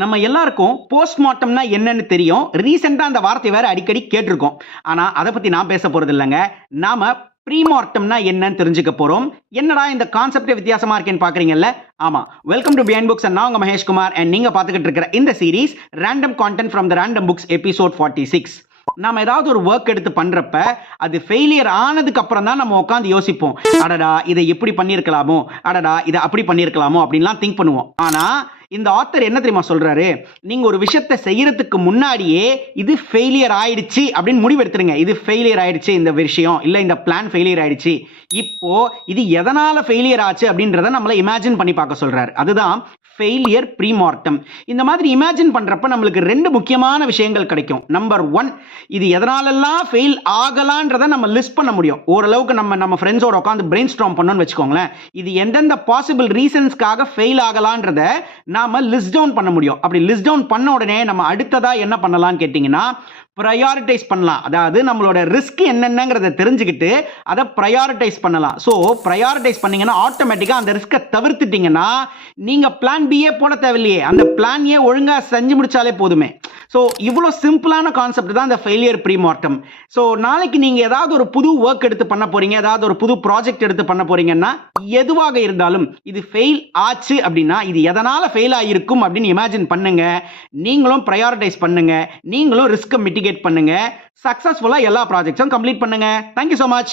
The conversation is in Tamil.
நம்ம எல்லாருக்கும் போஸ்ட்மார்ட்டம்னா என்னன்னு தெரியும். ரீசெண்டா அந்த வார்த்தை வேற அடிக்கடி கேட்டிருக்கோம். ஆனா அத பத்தி நான் பேச போறது இல்லங்க. நாம ப்ரீமார்ட்டம்னா என்னன்னு தெரிஞ்சுக்க போறோம். என்னடா இந்த கான்செப்டே வித்தியாசமா இருக்கேன்னு பாக்குறீங்கல்ல? ஆமா. Welcome to behind books and நான் உங்க மகேஷ்குமார் அண்ட் நீங்க பாத்துக்கிட்டு இருக்கிற இந்த series random content from the random books episode 46. நாம ஏதாவது ஒரு ஒர்க் எடுத்து பண்றப்ப அது ஃபெயிலியர் ஆனதுக்கு அப்புறம் தான் நம்ம உட்காந்து யோசிப்போம். அடடா இதை எப்படி பண்ணியிருக்கலாமோ, அடடா இதை அப்படி பண்ணியிருக்கலாமோ அப்படின்லாம் திங்க் பண்ணுவோம். ஆனா இந்த ஆத்தர் என்ன தெரியுமா சொல்றாரு, நீங்க ஒரு விஷயத்தை செய்யறதுக்கு முன்னாடியே இது ஃபெயிலியர் ஆயிடுச்சு அப்படின்னு முடிவு எடுத்துருங்க. இது ஃபெயிலியர் ஆயிடுச்சு இந்த விஷயம், இல்ல இந்த பிளான் ஃபெயிலியர் ஆயிடுச்சு. இப்போ இது எதனால ஃபெயிலியர் ஆச்சு அப்படின்றத நம்மள இமேஜின் பண்ணி பார்க்க சொல்றாரு. அதுதான் ஃபெயிலியர் ப்ரீமார்ட்டம். இந்த மாதிரி இமேஜின் பண்றப்ப நம்மளுக்கு ரெண்டு முக்கியமான விஷயங்கள் கிடைக்கும். நம்பர் 1, இது எதனாலெல்லாம் ஃபெயில் ஆகலான்றதை நம்ம லிஸ்ட் பண்ண முடியும். ஓரளவுக்கு நம்ம ஃப்ரெண்ட்ஸோட உட்காந்து பிரெயின் ஸ்டார்ம் பண்ணோம்னு வச்சுக்கோங்களேன். இது எந்தெந்த பாசிபிள் ரீசன்ஸ்க்காக ஃபெயில் ஆகலான்றத நாம லிஸ்ட் டவுன் பண்ண முடியும். அப்படி லிஸ்ட் டவுன் பண்ண உடனே நம்ம அடுத்ததா என்ன பண்ணலாம்னு கேட்டீங்கன்னா, ப்ரையாரிட்டைஸ் பண்ணலாம். அதாவது நம்மளோட ரிஸ்க் என்னென்னங்கிறத தெரிஞ்சுக்கிட்டு அதை ப்ரையாரிட்டைஸ் பண்ணலாம். ஸோ ப்ரையாரிட்டைஸ் பண்ணீங்கன்னா ஆட்டோமேட்டிக்காக அந்த ரிஸ்க்கை தவிர்த்துட்டீங்கன்னா நீங்கள் பிளான் பிஏ போட தேவையில்லையே, அந்த பிளான் ஏ ஒழுங்காக செஞ்சு முடிச்சாலே போதுமே. ஸோ இவ்வளோ சிம்பிளான கான்செப்ட் தான் இந்த ஃபெயிலியர் ப்ரீமார்ட்டம். ஸோ நாளைக்கு நீங்கள் ஏதாவது ஒரு புது ஒர்க் எடுத்து பண்ண போறீங்க, ஏதாவது ஒரு புது ப்ராஜெக்ட் எடுத்து பண்ண போறீங்கன்னா, எதுவாக இருந்தாலும் இது ஃபெயில் ஆச்சு அப்படின்னா இது எதனால ஃபெயில் ஆகிருக்கும் அப்படின்னு இமேஜின் பண்ணுங்க. நீங்களும் ப்ரையாரிட்டைஸ் பண்ணுங்க, நீங்களும் ரிஸ்க்கை மிட்டிகேட் பண்ணுங்க. சக்சஸ்ஃபுல்லா எல்லா ப்ராஜெக்ட்ஸும் கம்ப்ளீட் பண்ணுங்க. Thank you so much.